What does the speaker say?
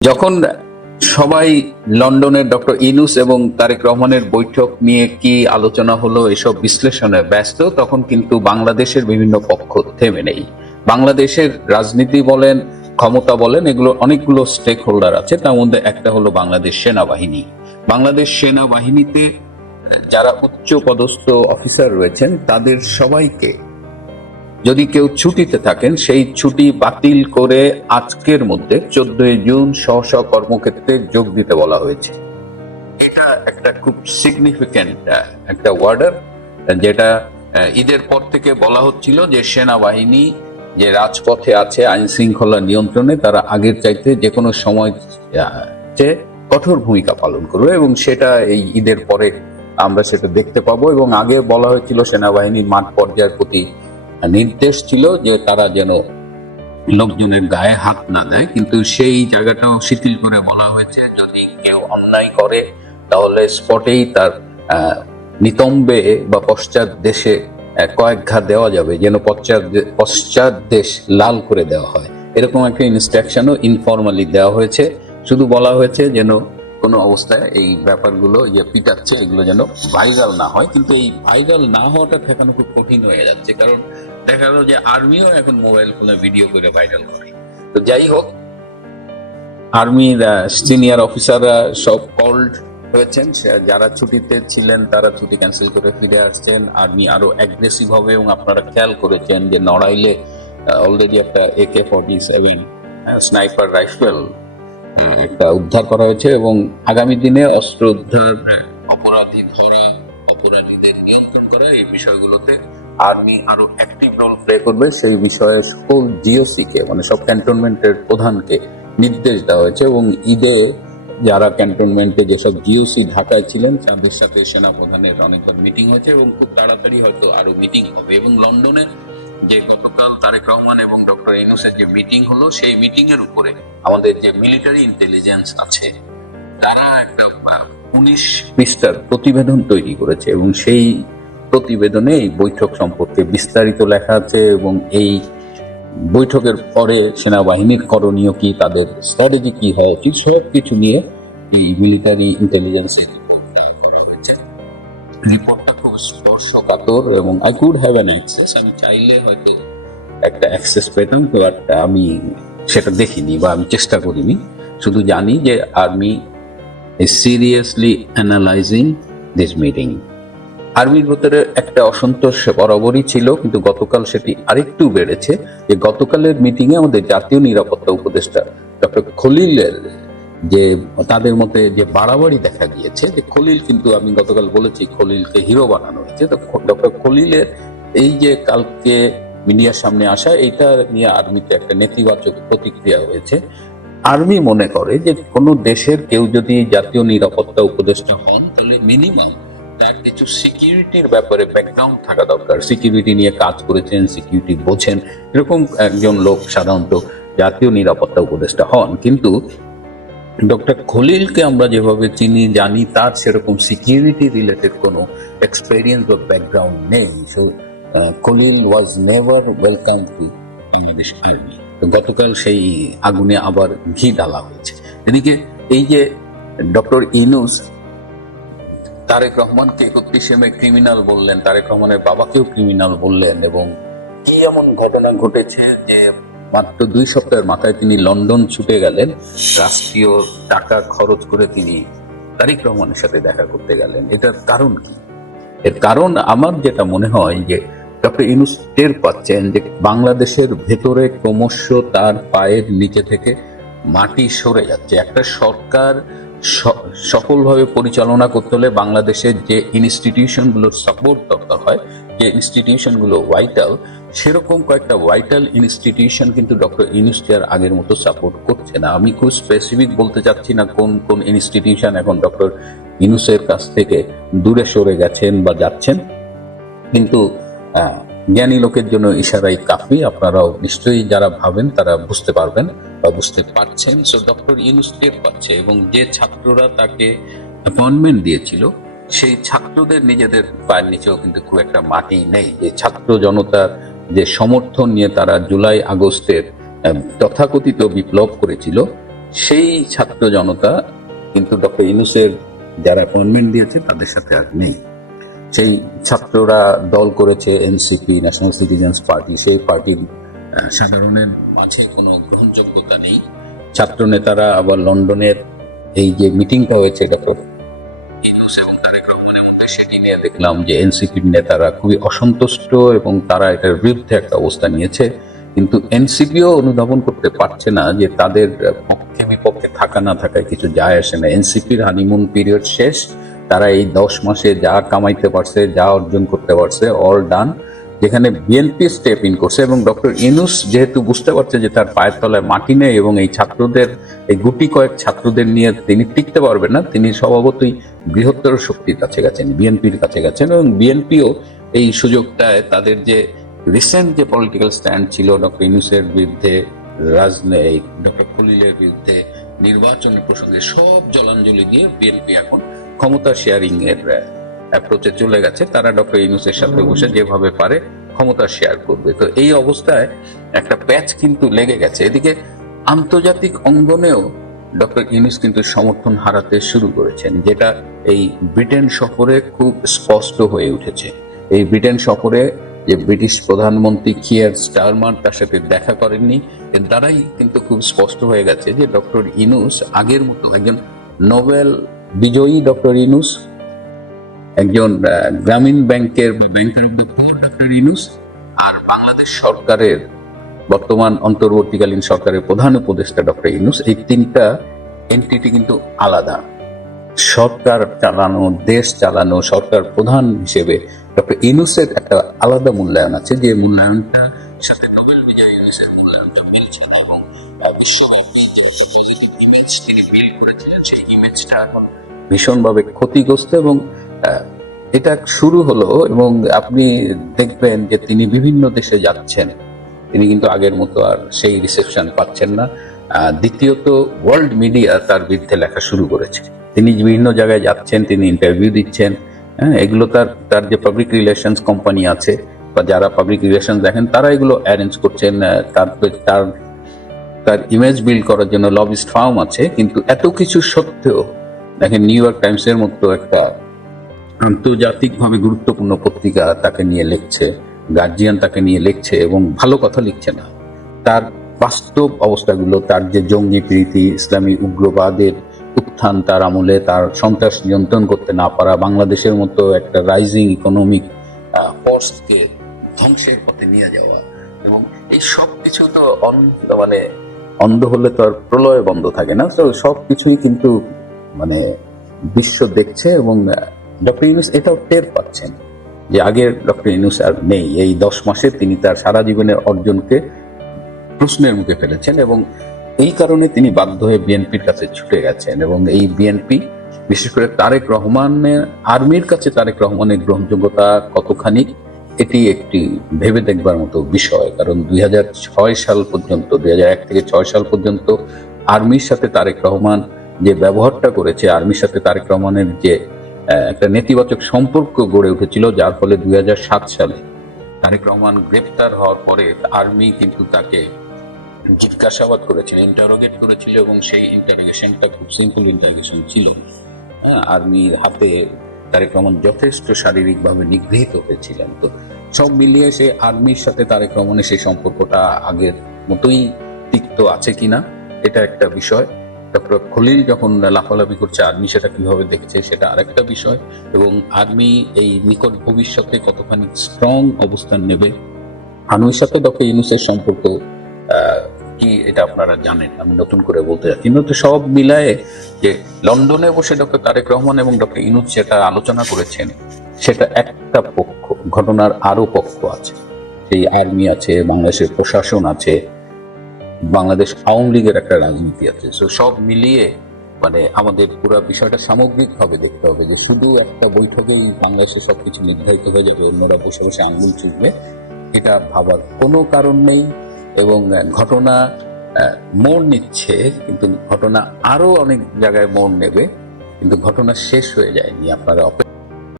যখন সবাই লন্ডনের ডক্টর ইনুস এবং তারেক রহমানের বৈঠক নিয়ে কি আলোচনা হলো, এসব বিশ্লেষণে ব্যস্ত, তখন কিন্তু বাংলাদেশের বিভিন্ন পক্ষ থেমে নেই। বাংলাদেশের রাজনীতি বলেন, ক্ষমতা বলেন, এগুলো অনেকগুলো স্টেক হোল্ডার আছে, তার মধ্যে একটা হলো বাংলাদেশ সেনাবাহিনী। বাংলাদেশ সেনাবাহিনীতে যারা উচ্চ পদস্থ অফিসার রয়েছেন, তাদের সবাইকে যদি কেউ ছুটিতে থাকেন, সেই ছুটি বাতিল করে আজকের মধ্যে চোদ্দই জুন স্ব কর্মক্ষেত্রে যোগ দিতে বলা হয়েছে। এটা একটা খুব সিগনিফিক্যান্ট একটা ওয়ার্ডার যেটা ঈদের পর থেকে বলা হচ্ছিল যে সেনাবাহিনী যে রাজপথে আছে আইন শৃঙ্খলা নিয়ন্ত্রণে, তারা আগের চাইতে যে কোনো সময় চেয়ে কঠোর ভূমিকা পালন করবে এবং সেটা এই ঈদের পরে আমরা সেটা দেখতে পাবো এবং আগে বলা হয়েছিল সেনাবাহিনীর মাঠ পর্যায়ের প্রতি নির্দেশ ছিল যে তারা যেন লোকজনের গায়ে হাত না দেয়, কিন্তু সেই জায়গাটাও শিথিল করে বলা হয়েছে, যদি কেউ অন্যায় করে, তাহলে স্পটেই তার নিতম্বে বা পশ্চাৎ দেশে কয়েক ঘা দেওয়া যাবে, যেন পশ্চাৎ পশ্চাৎ দেশ লাল করে দেওয়া হয়। এরকম একটা ইনস্ট্রাকশনও ইনফরমালি দেওয়া হয়েছে। শুধু বলা হয়েছে যেন কোনো অবস্থায় এই ব্যাপারগুলো যে পিটাচ্ছে, এগুলো যেন ভাইরাল না হয়। কিন্তু এই ভাইরাল না হওয়াটা ঠেকানো খুব কঠিন হয়ে যাচ্ছে। কারণ দেখা গেল যে আর্মিও এখন মোবাইল ফোনে ভিডিও করে ভাইরাল করে। তো যাই হোক আর্মির সিনিয়র অফিসাররা সব কল্ড হয়েছেন। যারা ছুটিতে ছিলেন, তারা ছুটি ক্যান্সেল করে ফিরে আসছেন। আর্মি আরও অ্যাগ্রেসিভ হবে এবং আপনারা খেয়াল করেছেন যে নড়াইলে অলরেডি একটা AK forty seven sniper rifle একটা উদ্ধার করা হয়েছে এবং আগামী দিনে অস্ত্র উদ্ধার, অপরাধী ধরা, অপরাধীদের নিয়ন্ত্রণ করা এই বিষয়গুলোতে আর্মি আরও অ্যাক্টিভ রোল প্লে করবে। সেই বিষয়ে সকল জিওসি কে মানে সব ক্যান্টনমেন্টের প্রধানকে নির্দেশ দেওয়া হয়েছে এবং ঈদে যারা ক্যান্টনমেন্টে যেসব জিওসি ঢাকায় ছিলেন, তাদের সাথে সেনা প্রধানের অনেকবার মিটিং হয়েছে এবং খুব তাড়াতাড়ি হয়তো আরও মিটিং হবে এবং লন্ডনে যে গতকাল তারেক রহমান এবং ডক্টর ইনুসের যে মিটিং হলো, সেই মিটিং এর উপরে আমাদের যে মিলিটারি ইন্টেলিজেন্স আছে, তারা একটা উনিশ পৃষ্ঠার প্রতিবেদন তৈরি করেছে এবং সেই প্রতিবেদনে এই বৈঠক সম্পর্কে বিস্তারিত লেখা আছে এবং এই বৈঠকের পরে সেনাবাহিনীর করণীয় কি, তাদের স্ট্র্যাটেজি কি হয় কি সব কিছু নিয়ে এই মিলিটারি ইন্টেলিজেন্সের রিপোর্টটা স্পর্শকাতর এবং I could have an access আমি চাইলে হয়তো একটা অ্যাক্সেস পেতাম বাট আমি সেটা দেখিনি বা আমি চেষ্টা করিনি। শুধু জানি যে army is seriously analyzing this meeting. আর্মির ভেতরে একটা অসন্তোষ বরাবরই ছিল কিন্তু গতকাল সেটি আরেকটু বেড়েছে। যে গতকালের মিটিংয়ে আমাদের জাতীয় নিরাপত্তা উপদেষ্টা ডক্টর খলিলের যে তাদের মধ্যে যে বাড়াবাড়ি দেখা গিয়েছে যে খলিল কিন্তু আমি গতকাল বলেছি খলিলকে হিরো বানানো হয়েছে, তো ডক্টর খলিলের এই যে কালকে মিডিয়ার সামনে আসা এটা নিয়ে আর্মিতে একটা নেতিবাচক প্রতিক্রিয়া হয়েছে। আর্মি মনে করে যে কোনো দেশের কেউ যদি জাতীয় নিরাপত্তা উপদেষ্টা হন, তাহলে মিনিমাম তার কিছু সিকিউরিটির ব্যাপারে ব্যাকগ্রাউন্ড থাকা দরকার। সিকিউরিটি নিয়ে কাজ করেছেন সিকিউরিটি বোঝেন, এরকম একজন লোক সাধারণত জাতীয় নিরাপত্তা উপদেষ্টা হন। কিন্তু ডক্টর খলিলকে আমরা যেভাবে চিনি, জানি, তার সেরকম সিকিউরিটি রিলেটেড কোনো এক্সপেরিয়েন্স বা ব্যাকগ্রাউন্ড নেই। So Khalil was never welcome to Bangladesh army তো গতকাল সেই আগুনে আবার ঘি ঢালা হয়েছে। এদিকে এই যে ডক্টর ইনুস, তারেক রহমানকে একত্রিশে মে ক্রিমিনাল বললেন, তারেক রহমানের বাবাকেও ক্রিমিনাল বললেন এবং কি এমন ঘটনা ঘটেছে যে মাত্র দুই সপ্তাহের মাথায় তিনি লন্ডন ছুটে গেলেন। রাষ্ট্রীয় টাকা খরচ করে তিনি তারেক রহমানের সাথে দেখা করতে গেলেন। এটার কারণ কি? এর কারণ আমার যেটা মনে হয় যে ডক্টর ইনুস টের পাচ্ছেন যে বাংলাদেশের ভেতরে ক্রমশ তার পায়ের নিচে থেকে মাটি সরে যাচ্ছে। একটা সরকার সফলভাবে পরিচালনা করতে হলে বাংলাদেশের যে ইনস্টিটিউশনগুলোর সাপোর্ট দরকার হয় যে ইনস্টিটিউশনগুলো ভাইটাল সেরকম কয়েকটা ভাইটাল ইনস্টিটিউশন কিন্তু ডক্টর ইউনুসকে আগের মতো সাপোর্ট করছে না। আমি খুব স্পেসিফিক বলতে চাচ্ছি না কোন কোন ইনস্টিটিউশন এখন ডক্টর ইনুসের কাছ থেকে দূরে সরে গেছেন বা যাচ্ছেন। কিন্তু জ্ঞানী লোকের জন্য ইশারাই কাফি, আপনারাও নিশ্চয়ই যারা ভাবেন তারা বুঝতে পারবেন বা বুঝতে পারছেন। সো ডক্টর ইউনুস পাচ্ছে এবং যে ছাত্ররা তাকে অ্যাপয়েন্টমেন্ট দিয়েছিল সেই ছাত্রদের নিজেদের পায়ের নিচেও কিন্তু খুব একটা মাটি নেই। যে ছাত্র জনতার যে সমর্থন নিয়ে তারা জুলাই আগস্টের তথাকথিত বিপ্লব করেছিল, সেই ছাত্র জনতা কিন্তু ডক্টর ইনুসের যারা অ্যাপয়েন্টমেন্ট দিয়েছে, তাদের সাথে আর নেই। সেই ছাত্ররা দল করেছে এনসিপি ন্যাশনাল সিটিজেন্স পার্টি সেই পার্টির সাধারণের মাঝে কোনো গ্রহণযোগ্যতা নেই। ছাত্র নেতারা আবার লন্ডনের এই যে মিটিংটা হয়েছে, ডক্টর ইউনুস এবং নিয়ে দেখলাম যে এনসিপির নেতারা খুবই অসন্তুষ্ট এবং তারা এটার বিরুদ্ধে একটা অবস্থা নিয়েছে। কিন্তু এনসিপিও অনুধাবন করতে পারছে না যে তাদের পক্ষে বিপক্ষে থাকা না থাকায় কিছু যায় আসে না। এনসিপির হানিমুন পিরিয়ড শেষ, তারা এই দশ মাসে যা কামাইতে পারছে, যা অর্জন করতে পারছে অল ডান যেখানে বিএনপি স্টেপ ইন করছে এবং ডক্টর ইনুস যেহেতু বুঝতে পারছে যে তার পায়ের তলায় মাটি নেই এবং এই ছাত্রদের, এই গুটি কয়েক ছাত্রদের নিয়ে তিনি টিকতে পারবেন না, তিনি স্বভাবতই বৃহত্তর শক্তির কাছে গেছেন বিএনপির কাছে গেছেন এবং বিএনপিও এই সুযোগটায় তাদের যে রিসেন্ট যে পলিটিক্যাল স্ট্যান্ড ছিল ডক্টর ইনুসের বিরুদ্ধে, রাজনৈতিক, ডক্টর খলিলের বিরুদ্ধে নির্বাচনের প্রসঙ্গে সব জলাঞ্জলি দিয়ে বিএনপি এখন ক্ষমতা শেয়ারিং এর অ্যাপ্রোচে চলে গেছে, তারা ডক্টর ইনুসের সাথে বসে যেভাবে পারে ক্ষমতা শেয়ার করবে। তো এই অবস্থায় একটা প্যাচ কিন্তু লেগে গেছে। এদিকে আন্তর্জাতিক অঙ্গনেও ডক্টর ইউনুস কিন্তু সমর্থন হারাতে শুরু করেছেন, যেটা এই ব্রিটেন সফরে খুব স্পষ্ট হয়ে উঠেছে। এই ব্রিটেন সফরে যে ব্রিটিশ প্রধানমন্ত্রী কিয়ার স্টারমার তার সাথে দেখা করেননি, এর দ্বারাই কিন্তু খুব স্পষ্ট হয়ে গেছে যে ডক্টর ইনুস আগের মতো একজন নোবেল বিজয়ী ডক্টর ইনুস একজন গ্রামীণ ব্যাংকের ব্যাংকের ডক্টর ইনুস, আর বাংলাদেশ সরকারের বর্তমান অন্তর্বর্তীকালীন সরকারের প্রধান উপদেষ্টা ডক্টর ইনুস, এই তিনটা এন্টিটি কিন্তু আলাদা। সরকার চালানো, দেশ চালানো, সরকার প্রধান হিসেবে ডক্টর ইনুসের একটা আলাদা মূল্যায়ন আছে, যে মূল্যায়নটা সাথে নোবেল বিজয় ইউনুসের মূল্যায়নটা মিলছে না এবং বিশ্বব্যাপী যে পজিটিভ ইমেজ তিনি বিল্ড করেছিলেন, সেই ইমেজটা এখন ভীষণভাবে ক্ষতিগ্রস্ত এবং এটা শুরু হলো এবং আপনি দেখবেন যে তিনি বিভিন্ন দেশে যাচ্ছেন। তিনি কিন্তু আগের মতো আর সেই রিসেপশন পাচ্ছেন না। দ্বিতীয়ত ওয়ার্ল্ড মিডিয়া তার বিরুদ্ধে লেখা শুরু করেছে। তিনি বিভিন্ন জায়গায় যাচ্ছেন, তিনি ইন্টারভিউ দিচ্ছেন। হ্যাঁ এগুলো তার তার যে পাবলিক রিলেশনস কোম্পানি আছে বা যারা পাবলিক রিলেশন দেখেন, তারা এগুলো অ্যারেঞ্জ করছেন। তার তার তার ইমেজ বিল্ড করার জন্য লবিস্ট ফার্ম আছে। কিন্তু এত কিছু সত্ত্বেও, দেখেন নিউ ইয়র্ক টাইমসের মতো একটা আন্তর্জাতিকভাবে গুরুত্বপূর্ণ পত্রিকা তাকে নিয়ে লিখছে গার্জিয়ান তাকে নিয়ে লিখছে এবং ভালো কথা লিখছে না। তার বাস্তব অবস্থাগুলো, তার যে জঙ্গি প্রীতি, ইসলামী উগ্রবাদের উত্থান, তার আমলে তার সন্ত্রাস নিয়ন্ত্রণ করতে না পারা, বাংলাদেশের মতো একটা রাইজিং ইকোনমিক ফোর্সকে ধ্বংসের পথে নিয়ে যাওয়া এবং এই সব কিছু তো মানে অন্ধ হলে তো আর প্রলয় বন্ধ থাকে না। তো সব কিছুই কিন্তু মানে বিশ্ব দেখছে এবং ডক্টর ইউনুস এটাও টের পাচ্ছেন যে আগের ডক্টর ইউনুস আর নেই। এই দশ মাসে তিনি তার সারা জীবনের অর্জনকে প্রশ্নের মুখে ফেলেছেন এবং এই কারণে তিনি বাধ্য হয়ে বিএনপির কাছে ছুটে গেছেন এবং এই বিএনপি, বিশেষ করে তারেক রহমানের আর্মির কাছে তারেক রহমানের গ্রহণযোগ্যতা কতখানি, এটি একটি ভেবে দেখবার মতো বিষয়। কারণ দুই হাজার ছয় সাল পর্যন্ত, দুই এক থেকে ছয় সাল পর্যন্ত আর্মির সাথে তারেক রহমান যে ব্যবহারটা করেছে, আর্মির সাথে তারেক রহমানের যে একটা নেতিবাচক সম্পর্ক গড়ে উঠেছিল যার ফলে দুই হাজার সাত সালে তারেক রহমান গ্রেপ্তার হওয়ার পরে আর্মি কিন্তু তাকে জিজ্ঞাসাবাদ করেছিল ইন্টারোগেট করেছিল এবং সেই ইন্টারোগেশনটা খুব সিম্পল ইন্টারোগেশন ছিল। হ্যাঁ, আর্মির হাতে তারেক রহমান যথেষ্ট শারীরিকভাবে নিগৃহীত হয়েছিলেন। তো সব মিলিয়ে সে আর্মির সাথে তারেক রহমানের সেই সম্পর্কটা আগের মতোই তিক্ত আছে কিনা এটা একটা বিষয়। ডক্টর খলিল যখন লাফালাফি করছে, আর্মি সেটা কীভাবে দেখেছে সেটা আরেকটা বিষয়। এবং আর্মি এই নিকট ভবিষ্যতে কতখানি স্ট্রং অবস্থান নেবে আর্মির সাথে ডক্টর ইউনুসের সম্পর্ক কি এটা আপনারা জানেন? আমি নতুন করে বলতে চাচ্ছি। কিন্তু সব মিলায়ে যে লন্ডনে বসে ডক্টর তারেক রহমান এবং ডক্টর ইনুস যেটা আলোচনা করেছেন, সেটা একটা পক্ষ, ঘটনার আরও পক্ষ আছে। সেই আর্মি আছে, বাংলাদেশের প্রশাসন আছে বাংলাদেশ আওয়ামী লীগের একটা রাজনীতি আছে। তো সব মিলিয়ে মানে আমাদের পুরো বিষয়টা সামগ্রিকভাবে দেখতে হবে যে শুধু একটা বৈঠকেই বাংলাদেশে সবকিছু নির্ধারিত হয়ে যাবে, অন্যরা বসে বসে আঙ্গুল চুষবে এটা ভাবার কোনো কারণ নেই এবং ঘটনা মোড় নিচ্ছে, কিন্তু ঘটনা আরও অনেক জায়গায় মোড় নেবে, কিন্তু ঘটনা শেষ হয়ে যায়নি, আপনারা